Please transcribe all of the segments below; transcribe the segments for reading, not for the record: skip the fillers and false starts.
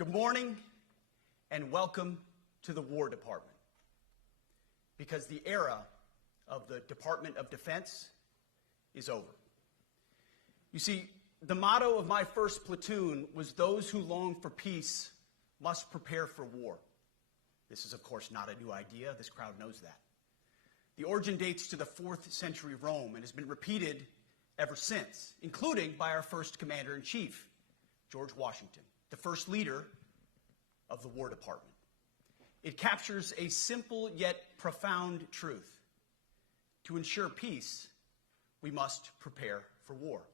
Good morning and welcome to the War Department, because the era of the Department of Defense is over. You see, the motto of my first platoon was, "Those who long for peace must prepare for war." This is, of course, not a new idea. This crowd knows that. The origin dates to the 4th century Rome and has been repeated ever since, including by our first commander-in-chief, George Washington, the first leader of the War Department. It captures a simple yet profound truth. To ensure peace, we must prepare for war.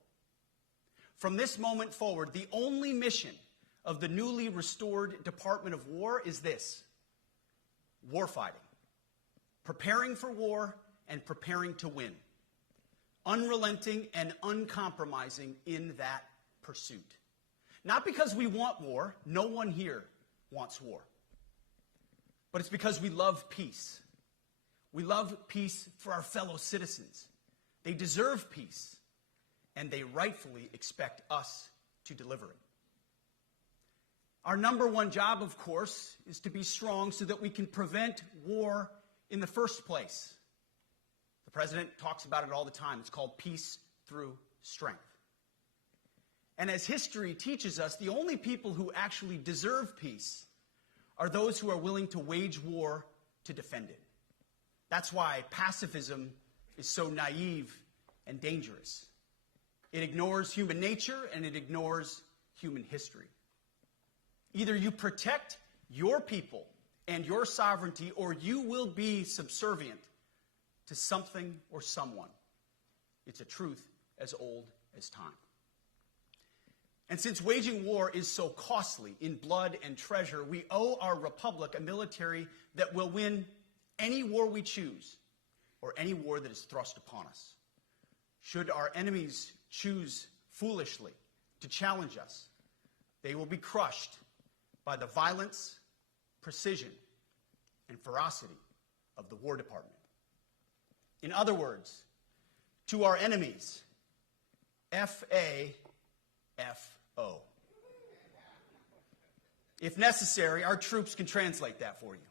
From this moment forward, the only mission of the newly restored Department of War is this: warfighting. Preparing for war and preparing to win. Unrelenting and uncompromising in that pursuit. Not because we want war. No one here wants war. But it's because we love peace. We love peace for our fellow citizens. They deserve peace, and they rightfully expect us to deliver it. Our number one job, of course, is to be strong so that we can prevent war in the first place. The president talks about it all the time. It's called peace through strength. And as history teaches us, the only people who actually deserve peace are those who are willing to wage war to defend it. That's why pacifism is so naive and dangerous. It ignores human nature and it ignores human history. Either you protect your people and your sovereignty, or you will be subservient to something or someone. It's a truth as old as time. And since waging war is so costly in blood and treasure, we owe our republic a military that will win any war we choose, or any war that is thrust upon us. Should our enemies choose foolishly to challenge us, they will be crushed by the violence, precision, and ferocity of the War Department. In other words, to our enemies, F-A-F-O. If necessary, our troops can translate that for you.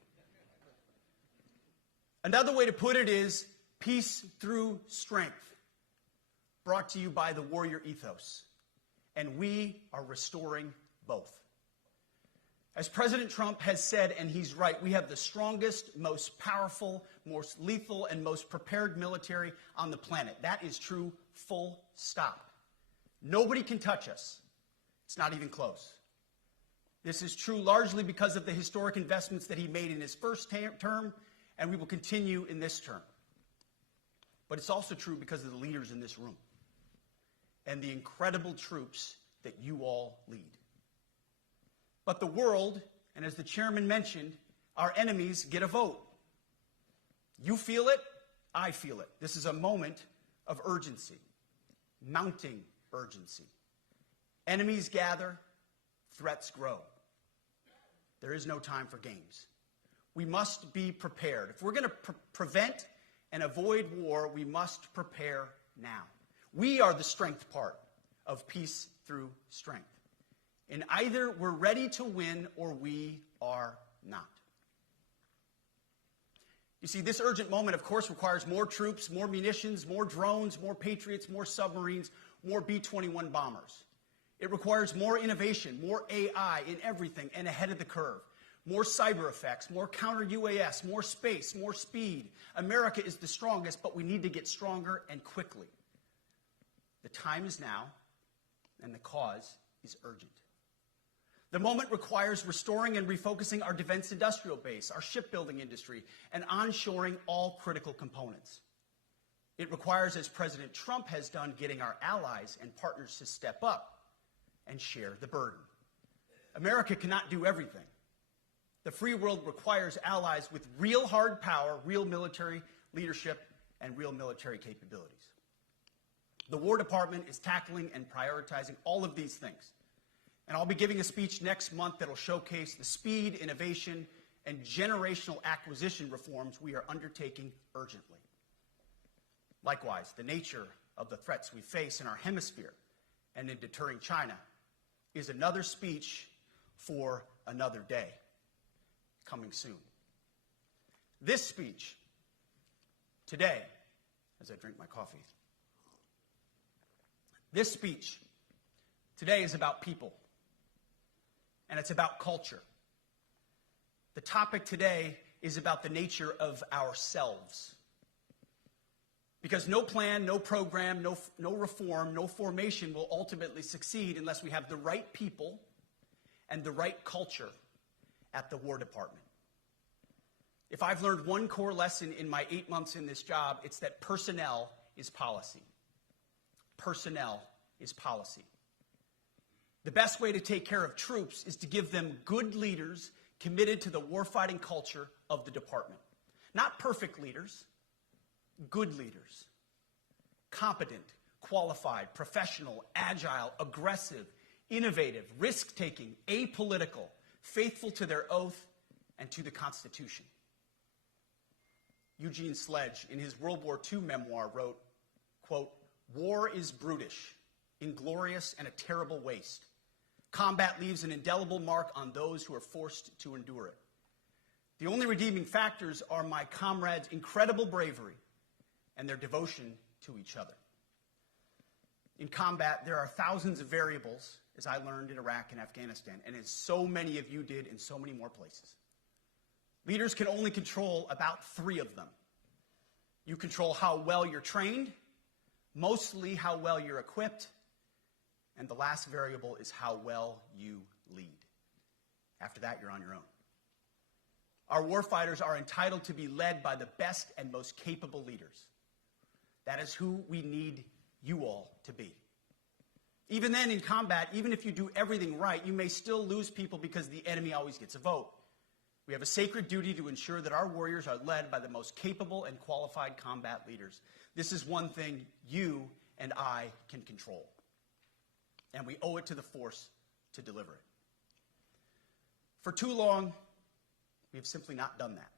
Another way to put it is peace through strength, brought to you by the warrior ethos. And we are restoring both. As President Trump has said, and he's right, we have the strongest, most powerful, most lethal, and most prepared military on the planet. That is true, full stop. Nobody can touch us. It's not even close. This is true largely because of the historic investments that he made in his first term, and we will continue in this term. But it's also true because of the leaders in this room and the incredible troops that you all lead. But the world, and as the chairman mentioned, our enemies get a vote. You feel it, I feel it. This is a moment of urgency, mounting urgency. Enemies gather, threats grow. There is no time for games. We must be prepared. If we're going to prevent and avoid war, we must prepare now. We are the strength part of peace through strength. And either we're ready to win or we are not. You see, this urgent moment, of course, requires more troops, more munitions, more drones, more Patriots, more submarines, more B-21 bombers. It requires more innovation, more AI in everything and ahead of the curve. More cyber effects, more counter-UAS, more space, more speed. America is the strongest, but we need to get stronger and quickly. The time is now, and the cause is urgent. The moment requires restoring and refocusing our defense industrial base, our shipbuilding industry, and onshoring all critical components. It requires, as President Trump has done, getting our allies and partners to step up and share the burden. America cannot do everything. The free world requires allies with real hard power, real military leadership, and real military capabilities. The War Department is tackling and prioritizing all of these things. And I'll be giving a speech next month that will showcase the speed, innovation, and generational acquisition reforms we are undertaking urgently. Likewise, the nature of the threats we face in our hemisphere and in deterring China is another speech for another day, coming soon. This speech today, as I drink my coffee, this speech today is about people, and it's about culture. The topic today is about the nature of ourselves. Because no plan, no program, no reform, no formation will ultimately succeed unless we have the right people and the right culture at the War Department. If I've learned one core lesson in my 8 months in this job, it's that personnel is policy. Personnel is policy. The best way to take care of troops is to give them good leaders committed to the warfighting culture of the department. Not perfect leaders, good leaders. Competent, qualified, professional, agile, aggressive, innovative, risk-taking, apolitical, faithful to their oath and to the Constitution. Eugene Sledge, in his World War II memoir, wrote, quote, "War is brutish, inglorious, and a terrible waste. Combat leaves an indelible mark on those who are forced to endure it. The only redeeming factors are my comrades' incredible bravery and their devotion to each other." In combat, there are thousands of variables, as I learned in Iraq and Afghanistan, and as so many of you did in so many more places. Leaders can only control about 3 of them. You control how well you're trained, mostly how well you're equipped, and the last variable is how well you lead. After that, you're on your own. Our warfighters are entitled to be led by the best and most capable leaders. That is who we need you all to be. Even then, in combat, even if you do everything right, you may still lose people because the enemy always gets a vote. We have a sacred duty to ensure that our warriors are led by the most capable and qualified combat leaders. This is one thing you and I can control, and we owe it to the force to deliver it. For too long, we have simply not done that.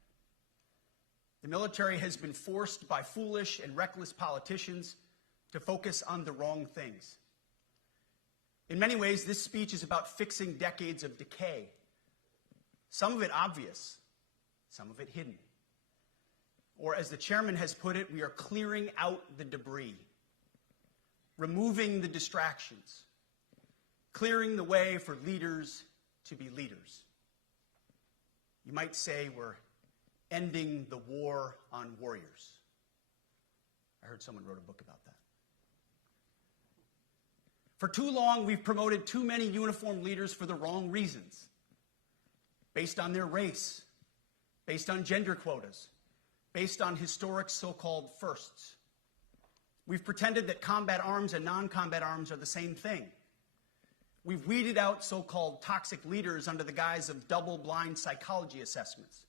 The military has been forced by foolish and reckless politicians to focus on the wrong things. In many ways, this speech is about fixing decades of decay. Some of it obvious, some of it hidden. Or as the chairman has put it, we are clearing out the debris, removing the distractions, clearing the way for leaders to be leaders. You might say we're ending the war on warriors. I heard someone wrote a book about that. For too long, we've promoted too many uniformed leaders for the wrong reasons, based on their race, based on gender quotas, based on historic so-called firsts. We've pretended that combat arms and non-combat arms are the same thing. We've weeded out so-called toxic leaders under the guise of double-blind psychology assessments,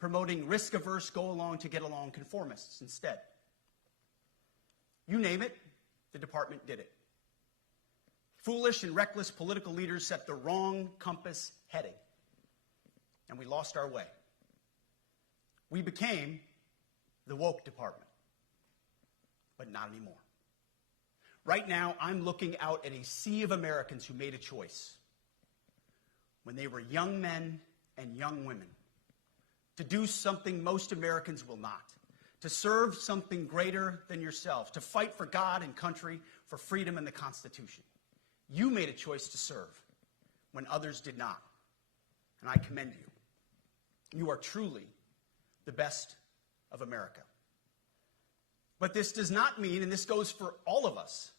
promoting risk-averse, go-along-to-get-along conformists instead. You name it, the department did it. Foolish and reckless political leaders set the wrong compass heading, and we lost our way. We became the woke department, but not anymore. Right now, I'm looking out at a sea of Americans who made a choice when they were young men and young women to do something most Americans will not, to serve something greater than yourselves, to fight for God and country, for freedom and the Constitution. You made a choice to serve when others did not, and I commend you. You are truly the best of America. But this does not mean, and this goes for all of us,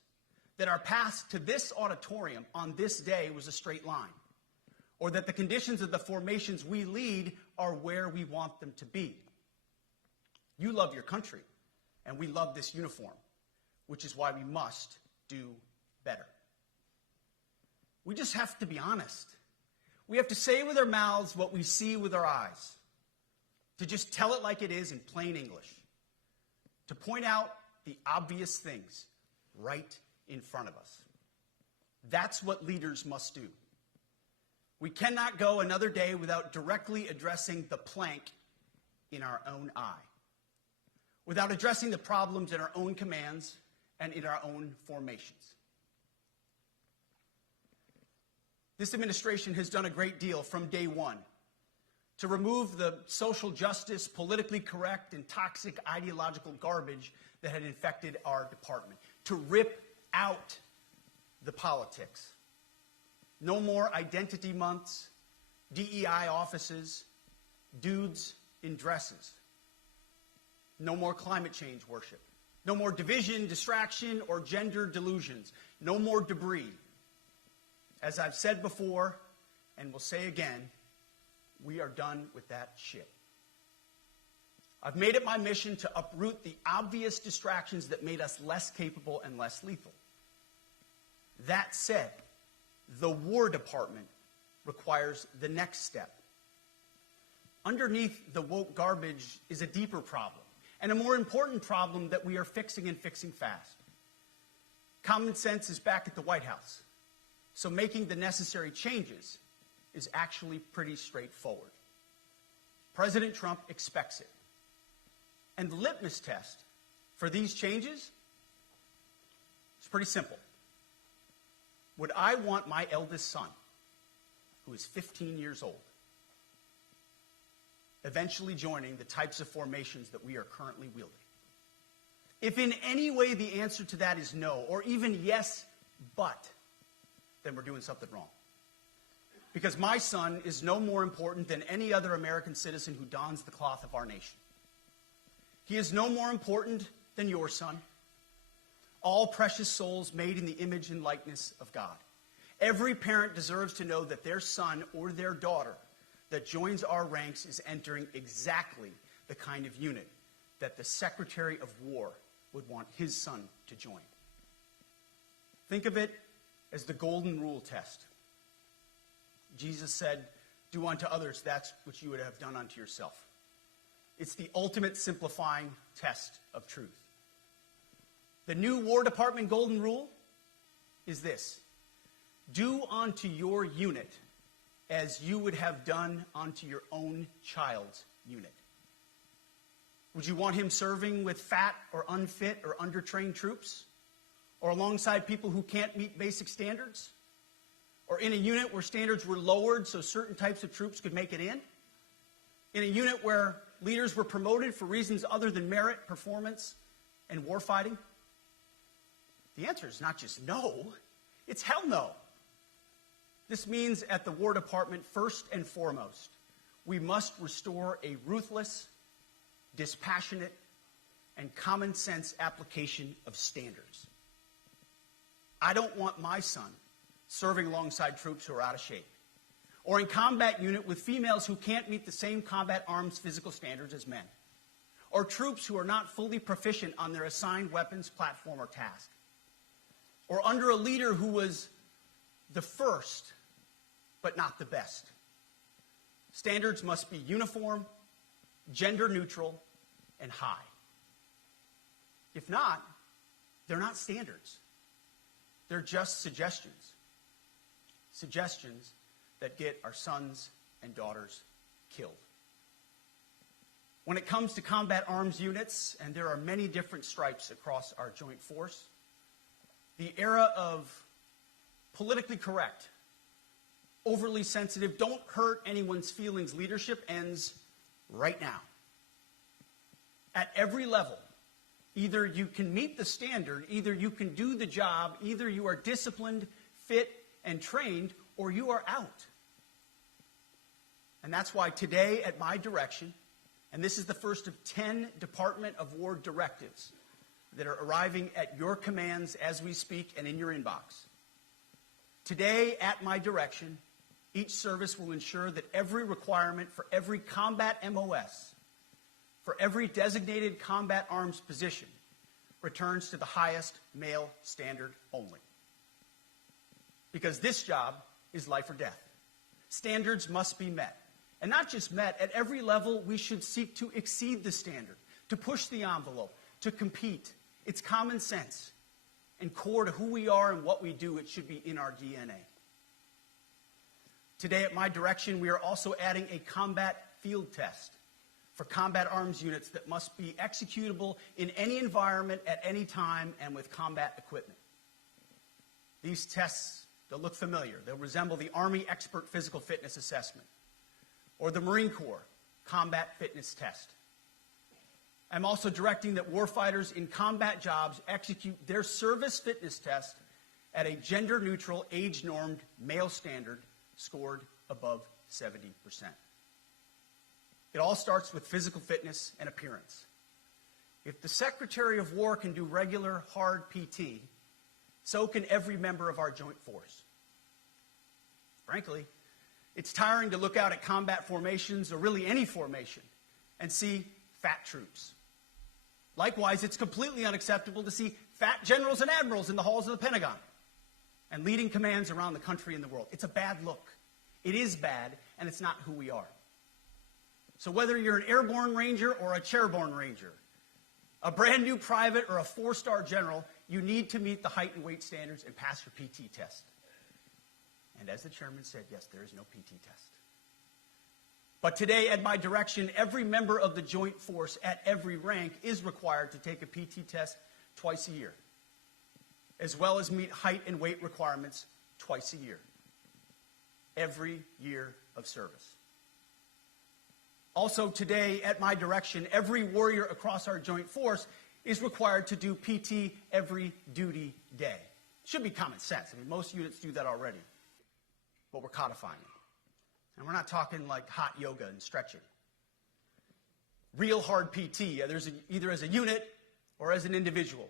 that our path to this auditorium on this day was a straight line, or that the conditions of the formations we lead are where we want them to be. You love your country, and we love this uniform, which is why we must do better. We just have to be honest. We have to say with our mouths what we see with our eyes, to just tell it like it is in plain English, to point out the obvious things right in front of us. That's what leaders must do. We cannot go another day without directly addressing the plank in our own eye, without addressing the problems in our own commands and in our own formations. This administration has done a great deal from day one to remove the social justice, politically correct, and toxic ideological garbage that had infected our department, to rip out the politics. No more identity months, DEI offices, dudes in dresses. No more climate change worship. No more division, distraction, or gender delusions. No more debris. As I've said before, and will say again, we are done with that shit. I've made it my mission to uproot the obvious distractions that made us less capable and less lethal. That said, the War Department requires the next step. Underneath the woke garbage is a deeper problem, and a more important problem that we are fixing and fixing fast. Common sense is back at the White House, so making the necessary changes is actually pretty straightforward. President Trump expects it. And the litmus test for these changes is pretty simple. Would I want my eldest son, who is 15 years old, eventually joining the types of formations that we are currently wielding? If in any way the answer to that is no, or even yes, but, then we're doing something wrong. Because my son is no more important than any other American citizen who dons the cloth of our nation. He is no more important than your son. All precious souls made in the image and likeness of God. Every parent deserves to know that their son or their daughter that joins our ranks is entering exactly the kind of unit that the Secretary of War would want his son to join. Think of it as the golden rule test. Jesus said, "Do unto others that which you would have done unto yourself." It's the ultimate simplifying test of truth. The new War Department golden rule is this: do unto your unit as you would have done unto your own child's unit. Would you want him serving with fat or unfit or undertrained troops? Or alongside people who can't meet basic standards? Or in a unit where standards were lowered so certain types of troops could make it in? In a unit where leaders were promoted for reasons other than merit, performance, and warfighting? The answer is not just no, it's hell no. This means at the War Department, first and foremost, we must restore a ruthless, dispassionate, and common sense application of standards. I don't want my son serving alongside troops who are out of shape, or in combat unit with females who can't meet the same combat arms physical standards as men, or troops who are not fully proficient on their assigned weapons, platform, or task, or under a leader who was the first, but not the best. Standards must be uniform, gender neutral, and high. If not, they're not standards. They're just suggestions. Suggestions that get our sons and daughters killed. When it comes to combat arms units, and there are many different stripes across our joint force, the era of politically correct, overly sensitive, don't hurt anyone's feelings leadership ends right now. At every level, either you can meet the standard, either you can do the job, either you are disciplined, fit, and trained, or you are out. And that's why today, at my direction, and this is the first of 10 Department of War directives that are arriving at your commands as we speak and in your inbox. Today, at my direction, each service will ensure that every requirement for every combat MOS, for every designated combat arms position, returns to the highest male standard only. Because this job is life or death. Standards must be met. And not just met, at every level we should seek to exceed the standard, to push the envelope, to compete. It's common sense and core to who we are and what we do. It should be in our DNA. Today, at my direction, we are also adding a combat field test for combat arms units that must be executable in any environment at any time and with combat equipment. These tests They'll look familiar. They'll resemble the Army Expert Physical Fitness Assessment or the Marine Corps Combat Fitness Test. I'm also directing that warfighters in combat jobs execute their service fitness test at a gender-neutral, age-normed male standard scored above 70%. It all starts with physical fitness and appearance. If the Secretary of War can do regular, hard PT, so can every member of our joint force. Frankly, it's tiring to look out at combat formations, or really any formation, and see fat troops. Likewise, it's completely unacceptable to see fat generals and admirals in the halls of the Pentagon and leading commands around the country and the world. It's a bad look. It is bad, and it's not who we are. So whether you're an airborne ranger or a chairborne ranger, a brand new private or a 4-star general, you need to meet the height and weight standards and pass your PT test. And as the chairman said, yes, there is no PT test. But today, at my direction, every member of the joint force at every rank is required to take a PT test twice a year, as well as meet height and weight requirements twice a year, every year of service. Also today, at my direction, every warrior across our joint force is required to do PT every duty day. It should be common sense. I mean, most units do that already. But we're codifying it. And we're not talking like hot yoga and stretching. Real hard PT, either as a unit or as an individual.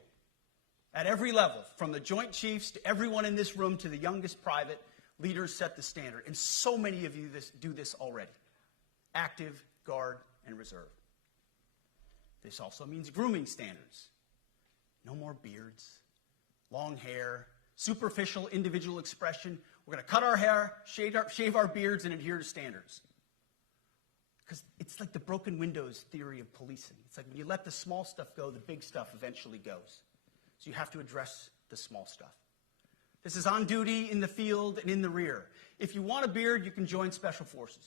At every level, from the Joint Chiefs to everyone in this room to the youngest private, leaders set the standard. And so many of you do this already. Active, Guard, and Reserve. This also means grooming standards. No more beards, long hair, superficial individual expression. We're going to cut our hair, shave our beards, and adhere to standards. Because it's like the broken windows theory of policing. It's like when you let the small stuff go, the big stuff eventually goes. So you have to address the small stuff. This is on duty, in the field, and in the rear. If you want a beard, you can join Special Forces.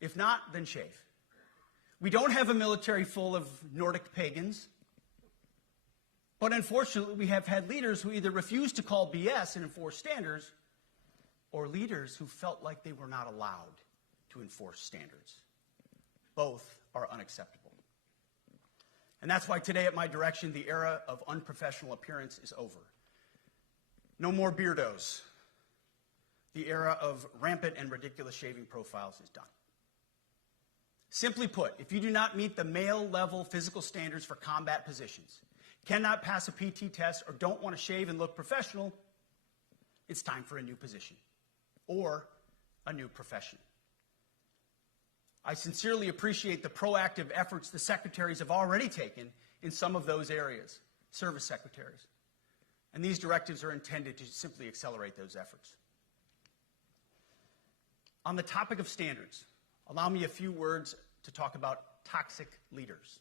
If not, then shave. We don't have a military full of Nordic pagans. But unfortunately, we have had leaders who either refuse to call BS and enforce standards, or leaders who felt like they were not allowed to enforce standards. Both are unacceptable. And that's why today, at my direction, the era of unprofessional appearance is over. No more beardos. The era of rampant and ridiculous shaving profiles is done. Simply put, if you do not meet the male-level physical standards for combat positions, cannot pass a PT test, or don't want to shave and look professional, it's time for a new position or a new profession. I sincerely appreciate the proactive efforts the secretaries have already taken in some of those areas, service secretaries. And these directives are intended to simply accelerate those efforts. On the topic of standards, allow me a few words to talk about toxic leaders.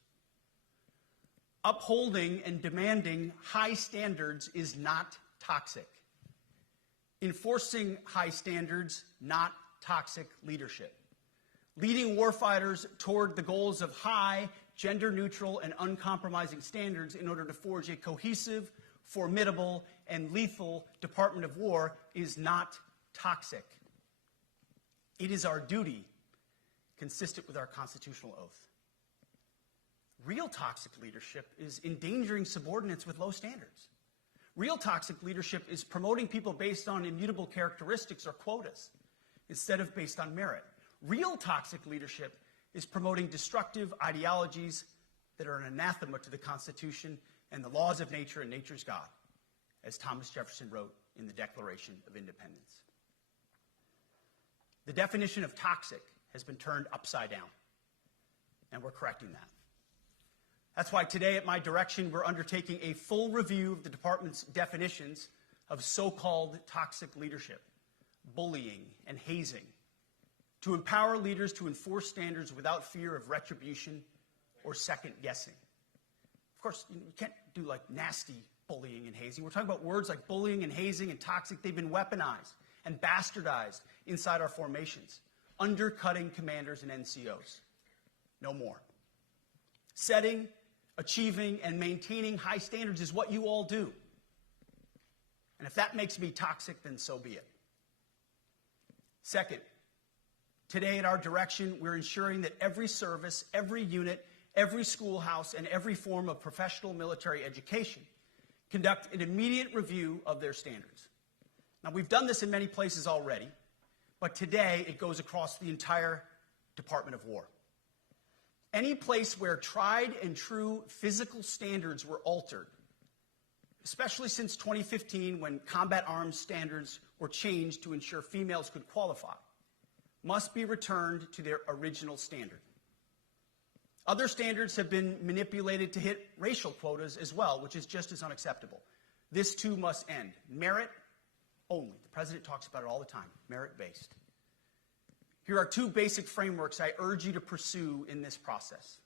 Upholding and demanding high standards is not toxic. Enforcing high standards, not toxic leadership. Leading warfighters toward the goals of high, gender-neutral, and uncompromising standards in order to forge a cohesive, formidable, and lethal Department of War is not toxic. It is our duty, consistent with our constitutional oath. Real toxic leadership is endangering subordinates with low standards. Real toxic leadership is promoting people based on immutable characteristics or quotas instead of based on merit. Real toxic leadership is promoting destructive ideologies that are an anathema to the Constitution and the laws of nature and nature's God, as Thomas Jefferson wrote in the Declaration of Independence. The definition of toxic has been turned upside down, and we're correcting that. That's why today, at my direction, we're undertaking a full review of the department's definitions of so-called toxic leadership, bullying, and hazing, to empower leaders to enforce standards without fear of retribution or second-guessing. Of course, you can't do like nasty bullying and hazing. We're talking about words like bullying and hazing and toxic. They've been weaponized and bastardized inside our formations, undercutting commanders and NCOs. No more. Setting, achieving, and maintaining high standards is what you all do. And if that makes me toxic, then so be it. Second, today at our direction, we're ensuring that every service, every unit, every schoolhouse, and every form of professional military education conduct an immediate review of their standards. Now, we've done this in many places already, but today it goes across the entire Department of War. Any place where tried and true physical standards were altered, especially since 2015 when combat arms standards were changed to ensure females could qualify, must be returned to their original standard. Other standards have been manipulated to hit racial quotas as well, which is just as unacceptable. This too must end. Merit only. The president talks about it all the time, merit-based. Here are two basic frameworks I urge you to pursue in this process.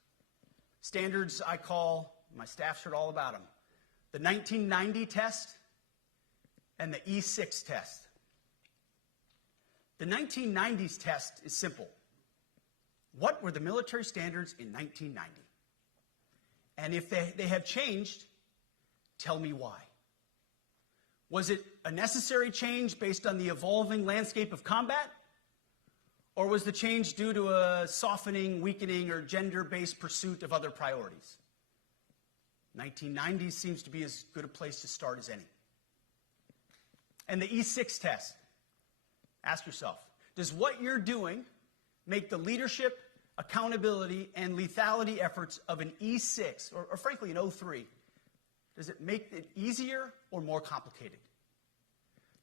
Standards I call, my staff's heard all about them, the 1990 test and the E6 test. The 1990s test is simple. What were the military standards in 1990? And if they have changed, tell me why. Was it a necessary change based on the evolving landscape of combat? Or was the change due to a softening, weakening, or gender-based pursuit of other priorities? 1990s seems to be as good a place to start as any. And the E6 test. Ask yourself, does what you're doing make the leadership, accountability, and lethality efforts of an E6, or frankly an 03, does it make it easier or more complicated?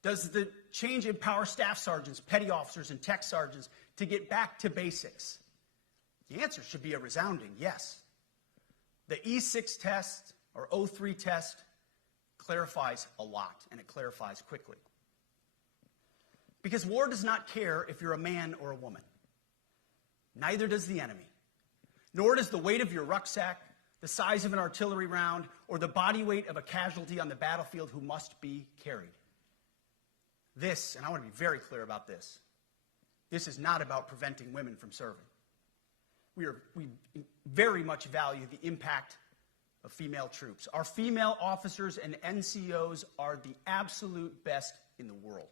Does the change empower staff sergeants, petty officers, and tech sergeants to get back to basics? The answer should be a resounding yes. The E6 test, or 03 test, clarifies a lot, and it clarifies quickly. Because war does not care if you're a man or a woman. Neither does the enemy. Nor does the weight of your rucksack, the size of an artillery round, or the body weight of a casualty on the battlefield who must be carried. This, and I want to be very clear about this, this is not about preventing women from serving. We very much value the impact of female troops. Our female officers and NCOs are the absolute best in the world.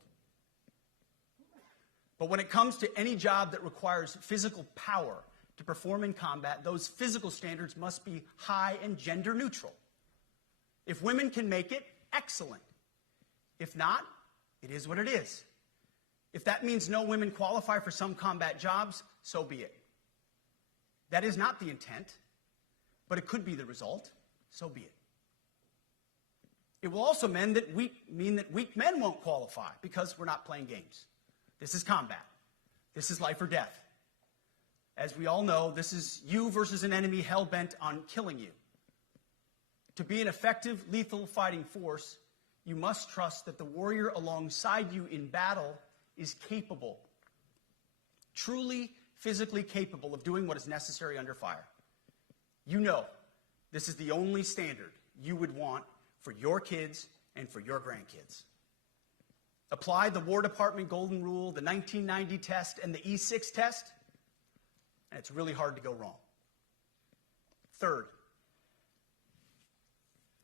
But when it comes to any job that requires physical power to perform in combat, those physical standards must be high and gender neutral. If women can make it, excellent. If not, it is what it is. If that means no women qualify for some combat jobs, so be it. That is not the intent, but it could be the result, so be it. It will also mean that weak men won't qualify because we're not playing games. This is combat. This is life or death. As we all know, this is you versus an enemy hell-bent on killing you. To be an effective, lethal fighting force, you must trust that the warrior alongside you in battle is capable, truly physically capable of doing what is necessary under fire. You know this is the only standard you would want for your kids and for your grandkids. Apply the War Department Golden Rule, the 1990 test, and the E6 test, and it's really hard to go wrong. Third,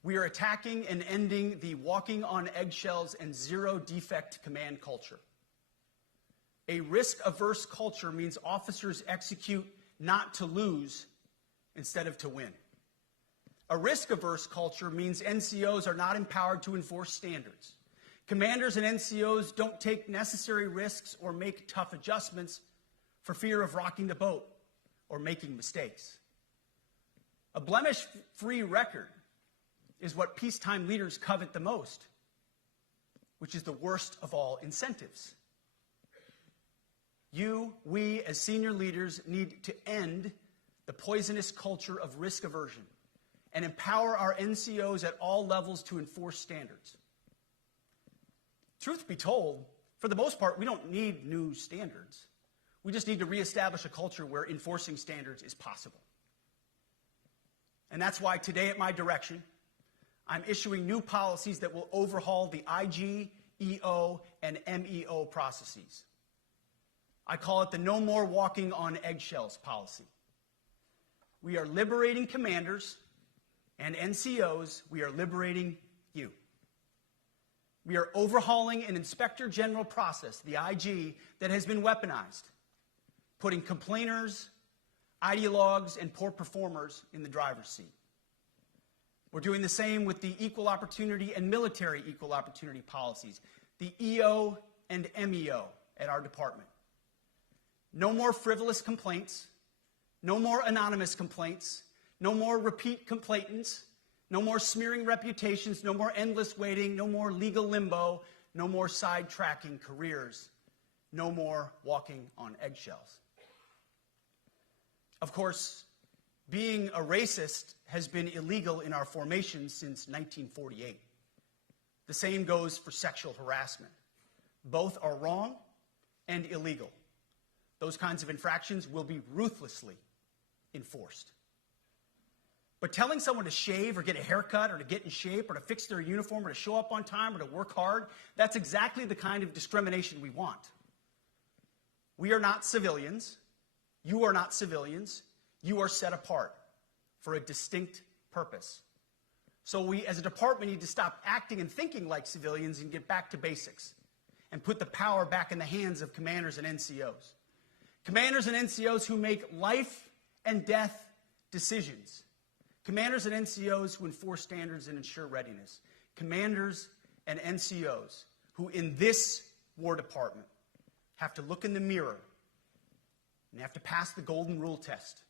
we are attacking and ending the walking on eggshells and zero-defect command culture. A risk-averse culture means officers execute not to lose instead of to win. A risk-averse culture means NCOs are not empowered to enforce standards. Commanders and NCOs don't take necessary risks or make tough adjustments for fear of rocking the boat or making mistakes. A blemish-free record is what peacetime leaders covet the most, which is the worst of all incentives. We, as senior leaders, need to end the poisonous culture of risk aversion and empower our NCOs at all levels to enforce standards. Truth be told, for the most part, we don't need new standards. We just need to reestablish a culture where enforcing standards is possible. And that's why today at my direction, I'm issuing new policies that will overhaul the IG, EO, and MEO processes. I call it the No More Walking on Eggshells policy. We are liberating commanders and NCOs. We are liberating you. We are overhauling an Inspector General process, the IG, that has been weaponized, putting complainers, ideologues, and poor performers in the driver's seat. We're doing the same with the equal opportunity and military equal opportunity policies, the EO and MEO at our department. No more frivolous complaints, no more anonymous complaints, no more repeat complainants, no more smearing reputations, no more endless waiting, no more legal limbo, no more sidetracking careers, no more walking on eggshells. Of course, being a racist has been illegal in our formation since 1948. The same goes for sexual harassment. Both are wrong and illegal. Those kinds of infractions will be ruthlessly enforced. But telling someone to shave or get a haircut or to get in shape or to fix their uniform or to show up on time or to work hard, that's exactly the kind of discrimination we want. We are not civilians. You are not civilians. You are set apart for a distinct purpose. So we, as a department, need to stop acting and thinking like civilians and get back to basics and put the power back in the hands of commanders and NCOs. Commanders and NCOs who make life and death decisions. Commanders and NCOs who enforce standards and ensure readiness. Commanders and NCOs who, in this War Department, have to look in the mirror and they have to pass the golden rule test.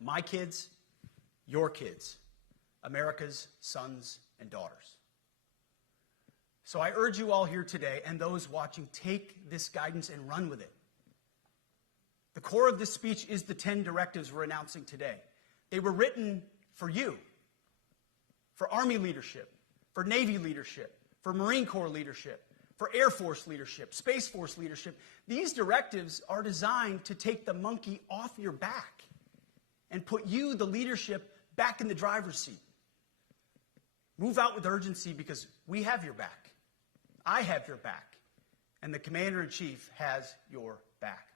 My kids, your kids, America's sons and daughters. So I urge you all here today and those watching, take this guidance and run with it. The core of this speech is the 10 directives we're announcing today. They were written for you, for Army leadership, for Navy leadership, for Marine Corps leadership, for Air Force leadership, Space Force leadership. These directives are designed to take the monkey off your back and put you, the leadership, back in the driver's seat. Move out with urgency because we have your back. I have your back. And the Commander-in-Chief has your back.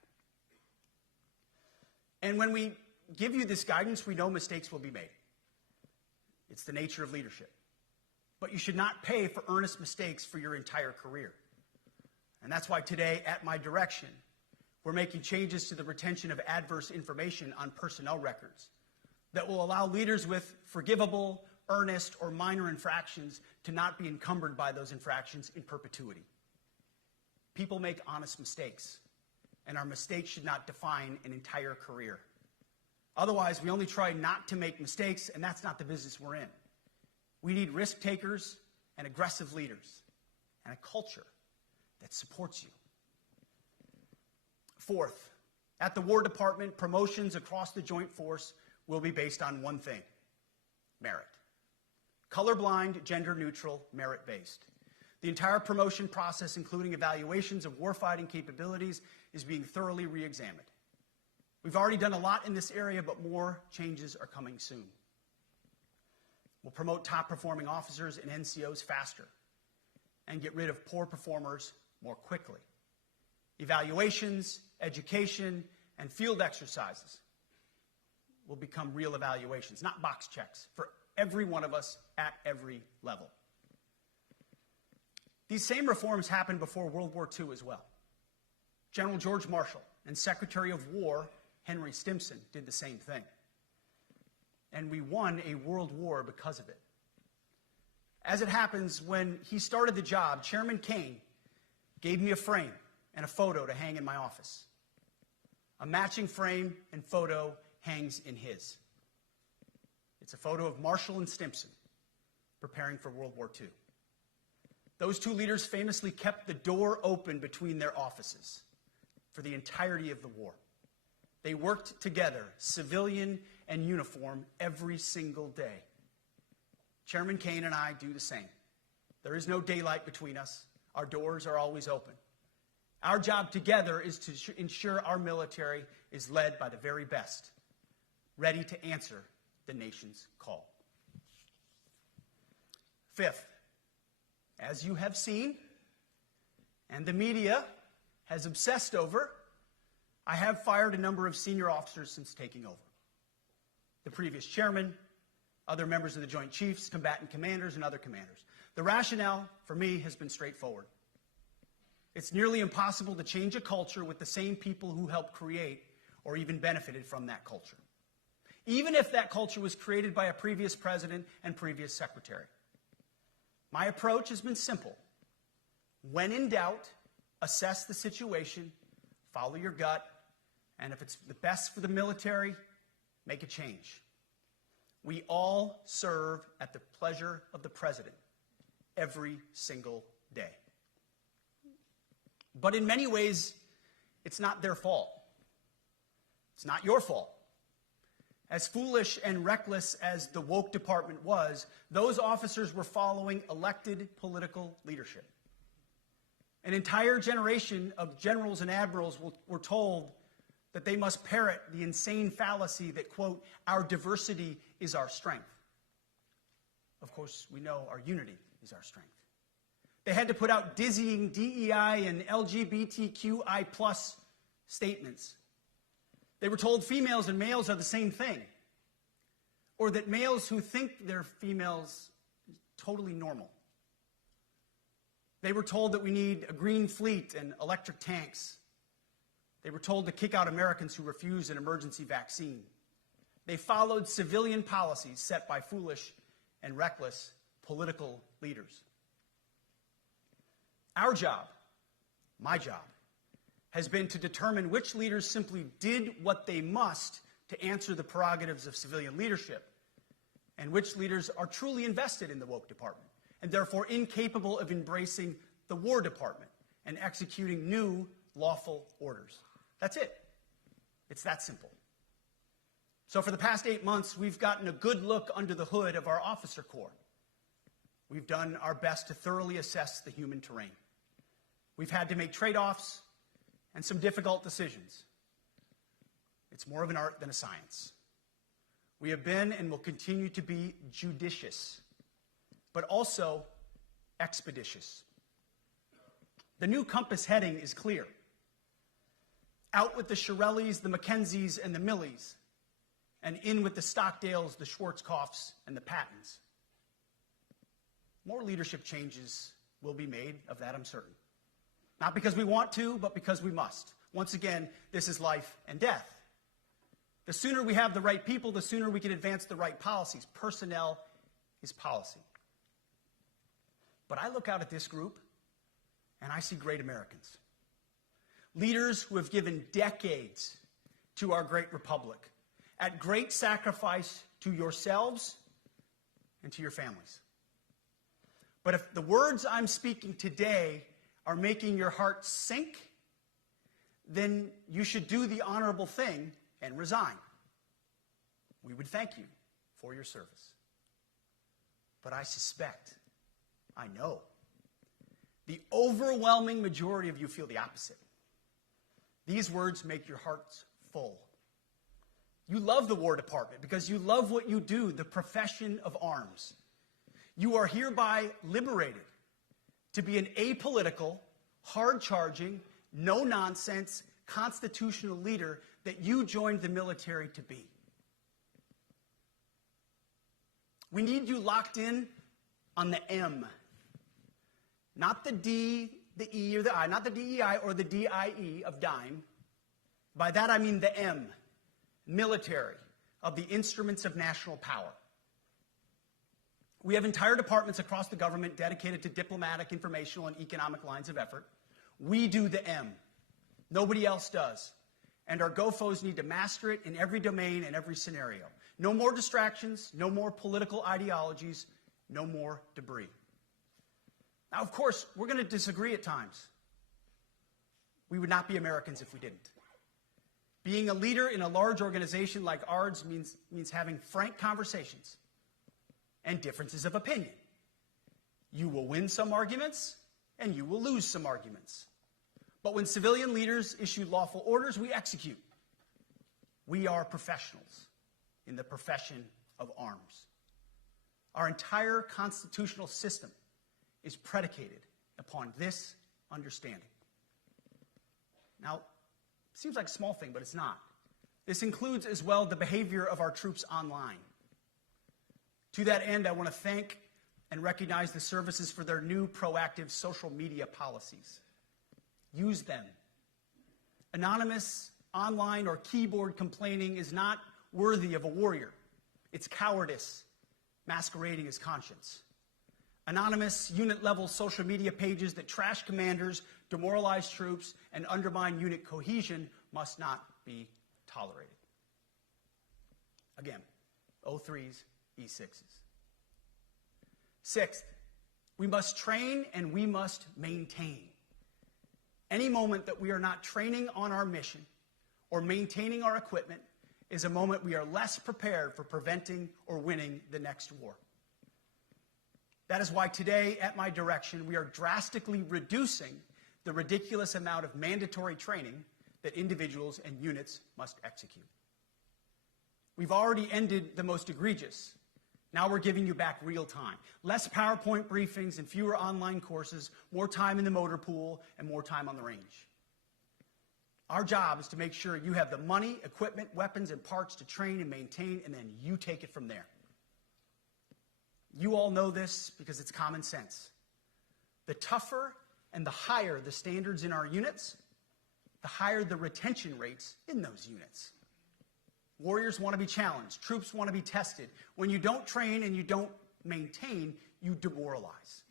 And when we give you this guidance, we know mistakes will be made. It's the nature of leadership. But you should not pay for earnest mistakes for your entire career. And that's why today, at my direction, we're making changes to the retention of adverse information on personnel records that will allow leaders with forgivable, earnest, or minor infractions to not be encumbered by those infractions in perpetuity. People make honest mistakes, and our mistakes should not define an entire career. Otherwise, we only try not to make mistakes, and that's not the business we're in. We need risk takers and aggressive leaders and a culture that supports you. Fourth, at the War Department, promotions across the Joint Force will be based on one thing: merit. Colorblind, gender-neutral, merit-based. The entire promotion process, including evaluations of warfighting capabilities, is being thoroughly re-examined. We've already done a lot in this area, but more changes are coming soon. We'll promote top-performing officers and NCOs faster and get rid of poor performers more quickly. Evaluations, education, and field exercises will become real evaluations, not box checks, for every one of us at every level. These same reforms happened before World War II as well. General George Marshall and Secretary of War Henry Stimson did the same thing. And we won a world war because of it. As it happens, when he started the job, Chairman Kane gave me a frame and a photo to hang in my office. A matching frame and photo hangs in his. It's a photo of Marshall and Stimson preparing for World War II. Those two leaders famously kept the door open between their offices for the entirety of the war. They worked together, civilian and uniform, every single day. Chairman Kane and I do the same. There is no daylight between us. Our doors are always open. Our job together is to ensure our military is led by the very best, ready to answer the nation's call. Fifth, as you have seen, and the media has obsessed over, I have fired a number of senior officers since taking over. The previous chairman, other members of the Joint Chiefs, combatant commanders, and other commanders. The rationale, for me, has been straightforward. It's nearly impossible to change a culture with the same people who helped create or even benefited from that culture, even if that culture was created by a previous president and previous secretary. My approach has been simple. When in doubt, assess the situation, follow your gut, and if it's the best for the military, make a change. We all serve at the pleasure of the president every single day. But in many ways, it's not their fault. It's not your fault. As foolish and reckless as the woke department was, those officers were following elected political leadership. An entire generation of generals and admirals were told that they must parrot the insane fallacy that, quote, our diversity is our strength. Of course, we know our unity is our strength. They had to put out dizzying DEI and LGBTQI+ statements. They were told females and males are the same thing, or that males who think they're females is totally normal. They were told that we need a green fleet and electric tanks. They were told to kick out Americans who refused an emergency vaccine. They followed civilian policies set by foolish and reckless political leaders. Our job, my job, has been to determine which leaders simply did what they must to answer the prerogatives of civilian leadership, and which leaders are truly invested in the woke department, and therefore incapable of embracing the War Department and executing new lawful orders. That's it. It's that simple. So for the past 8 months, we've gotten a good look under the hood of our officer corps. We've done our best to thoroughly assess the human terrain. We've had to make trade-offs and some difficult decisions. It's more of an art than a science. We have been and will continue to be judicious, but also expeditious. The new compass heading is clear. Out with the Shirellis, the Mackenzies, and the Millies, and in with the Stockdales, the Schwarzkopfs, and the Pattons. More leadership changes will be made, of that I'm certain. Not because we want to, but because we must. Once again, this is life and death. The sooner we have the right people, the sooner we can advance the right policies. Personnel is policy. But I look out at this group, and I see great Americans. Leaders who have given decades to our great republic, at great sacrifice to yourselves and to your families. But if the words I'm speaking today are making your heart sink, then you should do the honorable thing and resign. We would thank you for your service. But I suspect, I know, the overwhelming majority of you feel the opposite. These words make your hearts full. You love the War Department because you love what you do, the profession of arms. You are hereby liberated to be an apolitical, hard-charging, no-nonsense, constitutional leader that you joined the military to be. We need you locked in on the M, not the D, the E, or the I, not the DEI or the DIE of dime. By that I mean the M, military, of the instruments of national power. We have entire departments across the government dedicated to diplomatic, informational, and economic lines of effort. We do the M. Nobody else does. And our GOFOs need to master it in every domain and every scenario. No more distractions, no more political ideologies, no more debris. Now, of course, we're going to disagree at times. We would not be Americans if we didn't. Being a leader in a large organization like ours means having frank conversations and differences of opinion. You will win some arguments, and you will lose some arguments. But when civilian leaders issue lawful orders, we execute. We are professionals in the profession of arms. Our entire constitutional system is predicated upon this understanding. Now, it seems like a small thing, but it's not. This includes as well the behavior of our troops online. To that end, I want to thank and recognize the services for their new proactive social media policies. Use them. Anonymous, online, or keyboard complaining is not worthy of a warrior. It's cowardice masquerading as conscience. Anonymous, unit-level social media pages that trash commanders, demoralize troops, and undermine unit cohesion must not be tolerated. Again, O3s, E6s. Sixth, we must train and we must maintain. Any moment that we are not training on our mission or maintaining our equipment is a moment we are less prepared for preventing or winning the next war. That is why today, at my direction, we are drastically reducing the ridiculous amount of mandatory training that individuals and units must execute. We've already ended the most egregious. Now we're giving you back real time. Less PowerPoint briefings and fewer online courses, more time in the motor pool, and more time on the range. Our job is to make sure you have the money, equipment, weapons, and parts to train and maintain, and then you take it from there. You all know this because it's common sense. The tougher and the higher the standards in our units, the higher the retention rates in those units. Warriors want to be challenged. Troops want to be tested. When you don't train and you don't maintain, you demoralize.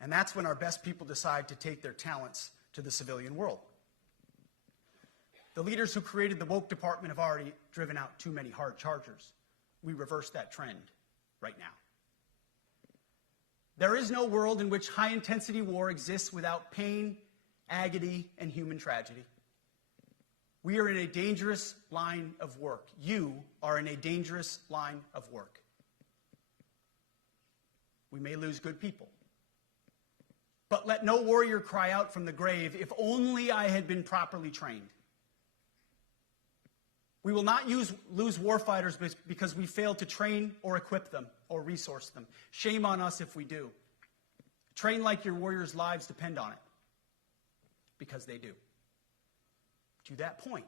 And that's when our best people decide to take their talents to the civilian world. The leaders who created the woke department have already driven out too many hard chargers. We reverse that trend right now. There is no world in which high-intensity war exists without pain, agony, and human tragedy. We are in a dangerous line of work. You are in a dangerous line of work. We may lose good people. But let no warrior cry out from the grave, "If only I had been properly trained." We will not lose warfighters because we failed to train or equip them or resource them. Shame on us if we do. Train like your warriors' lives depend on it, because they do. To that point,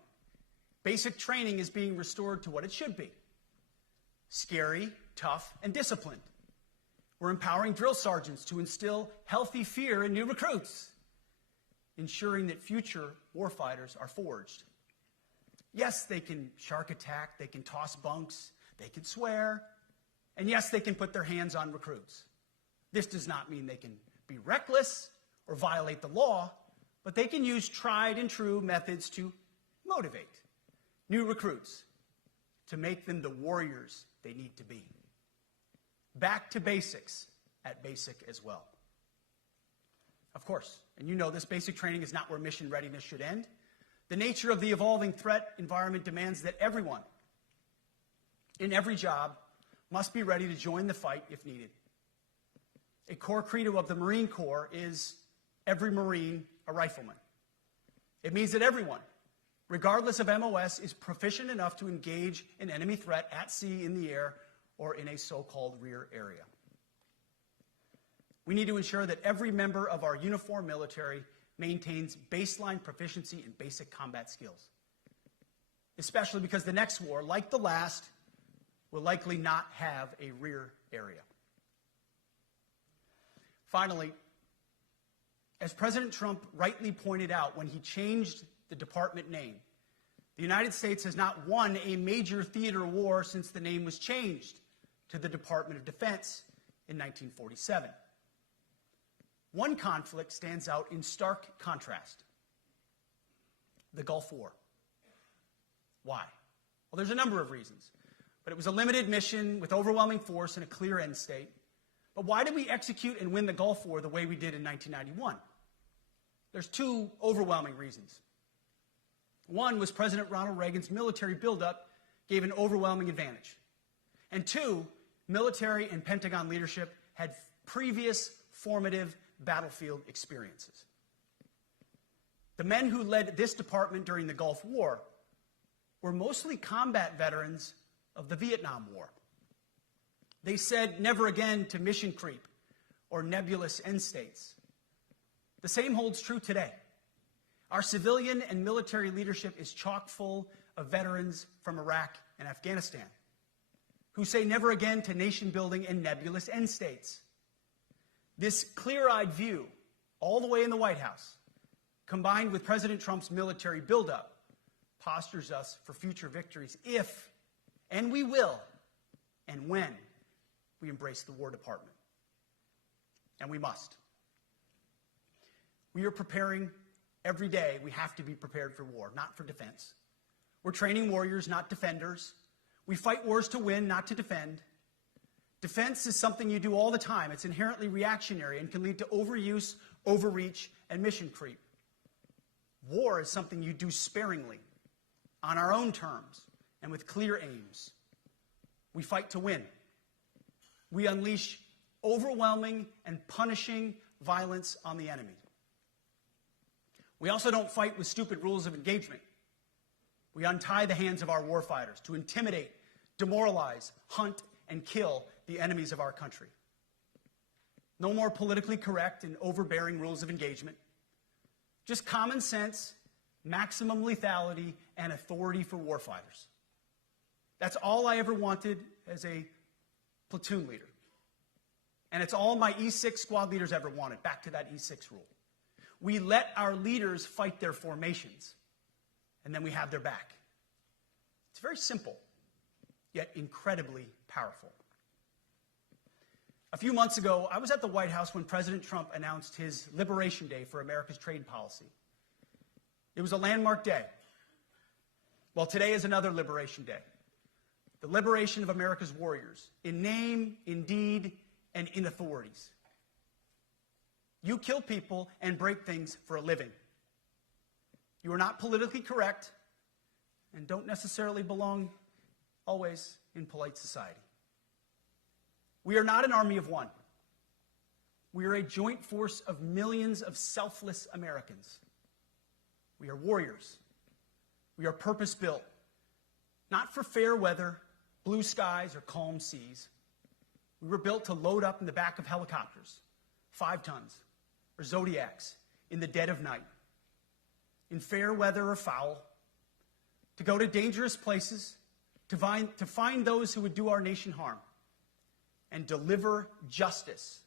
basic training is being restored to what it should be: scary, tough, and disciplined. We're empowering drill sergeants to instill healthy fear in new recruits, ensuring that future warfighters are forged. Yes, they can shark attack, they can toss bunks, they can swear, and yes, they can put their hands on recruits. This does not mean they can be reckless or violate the law, but they can use tried and true methods to motivate new recruits, to make them the warriors they need to be. Back to basics at basic as well. Of course, and you know this, basic training is not where mission readiness should end. The nature of the evolving threat environment demands that everyone, in every job, must be ready to join the fight if needed. A core credo of the Marine Corps is every Marine a rifleman. It means that everyone, regardless of MOS, is proficient enough to engage an enemy threat at sea, in the air, or in a so-called rear area. We need to ensure that every member of our uniformed military maintains baseline proficiency in basic combat skills, especially because the next war, like the last, will likely not have a rear area. Finally, as President Trump rightly pointed out when he changed the department name, the United States has not won a major theater war since the name was changed to the Department of Defense in 1947. One conflict stands out in stark contrast: the Gulf War. Why? Well, there's a number of reasons, but it was a limited mission with overwhelming force and a clear end state. But why did we execute and win the Gulf War the way we did in 1991? There's two overwhelming reasons. One was President Ronald Reagan's military buildup gave an overwhelming advantage. And two, military and Pentagon leadership had previous formative battlefield experiences. The men who led this department during the Gulf War were mostly combat veterans of the Vietnam War. They said never again to mission creep or nebulous end states. The same holds true today. Our civilian and military leadership is chock full of veterans from Iraq and Afghanistan who say never again to nation building and nebulous end states. This clear-eyed view, all the way in the White House, combined with President Trump's military buildup, postures us for future victories if, and we will, and when we embrace the War Department. And we must. We are preparing every day. We have to be prepared for war, not for defense. We're training warriors, not defenders. We fight wars to win, not to defend. Defense is something you do all the time. It's inherently reactionary and can lead to overuse, overreach, and mission creep. War is something you do sparingly, on our own terms, and with clear aims. We fight to win. We unleash overwhelming and punishing violence on the enemy. We also don't fight with stupid rules of engagement. We untie the hands of our warfighters to intimidate, demoralize, hunt, and kill the enemies of our country. No more politically correct and overbearing rules of engagement. Just common sense, maximum lethality, and authority for warfighters. That's all I ever wanted as a platoon leader. And it's all my E6 squad leaders ever wanted, back to that E6 rule. We let our leaders fight their formations, and then we have their back. It's very simple, yet incredibly powerful. A few months ago, I was at the White House when President Trump announced his Liberation Day for America's trade policy. It was a landmark day. Well, today is another Liberation Day. The liberation of America's warriors, in name, in deed, and in authorities. You kill people and break things for a living. You are not politically correct and don't necessarily belong always in polite society. We are not an army of one. We are a joint force of millions of selfless Americans. We are warriors. We are purpose-built, not for fair weather, blue skies, or calm seas. We were built to load up in the back of helicopters, 5 tons, or Zodiacs, in the dead of night, in fair weather or foul, to go to dangerous places, to find those who would do our nation harm, and deliver justice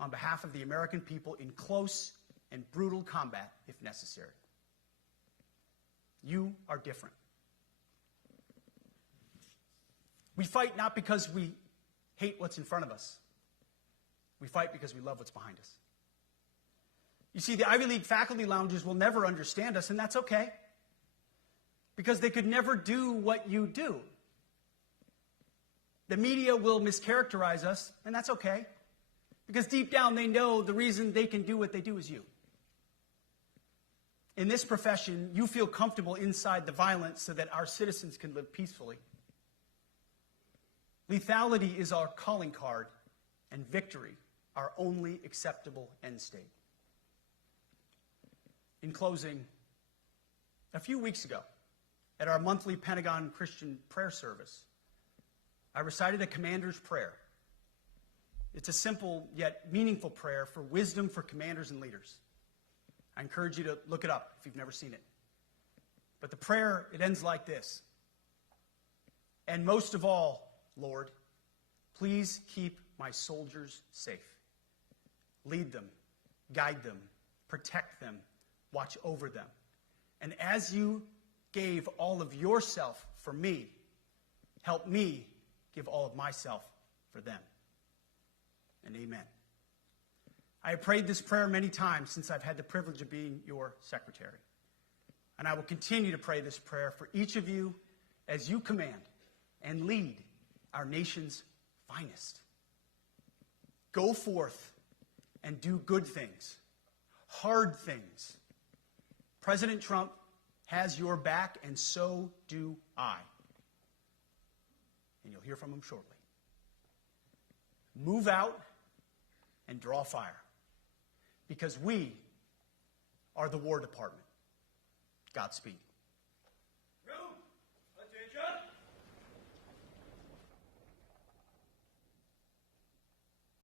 on behalf of the American people in close and brutal combat, if necessary. You are different. We fight not because we hate what's in front of us. We fight because we love what's behind us. You see, the Ivy League faculty lounges will never understand us, and that's okay, because they could never do what you do. The media will mischaracterize us, and that's okay, because deep down they know the reason they can do what they do is you. In this profession, you feel comfortable inside the violence so that our citizens can live peacefully. Lethality is our calling card, and victory our only acceptable end state. In closing, a few weeks ago, at our monthly Pentagon Christian prayer service, I recited a commander's prayer. It's a simple yet meaningful prayer for wisdom for commanders and leaders. I encourage you to look it up if you've never seen it. But the prayer, it ends like this. And most of all, Lord, please keep my soldiers safe. Lead them, guide them, protect them, watch over them. And as you gave all of yourself for me, help me give all of myself for them. And amen. I have prayed this prayer many times since I've had the privilege of being your secretary. And I will continue to pray this prayer for each of you as you command and lead our nation's finest. Go forth and do good things, hard things. President Trump has your back, and so do I. And you'll hear from him shortly. Move out and draw fire, because we are the War Department. Godspeed.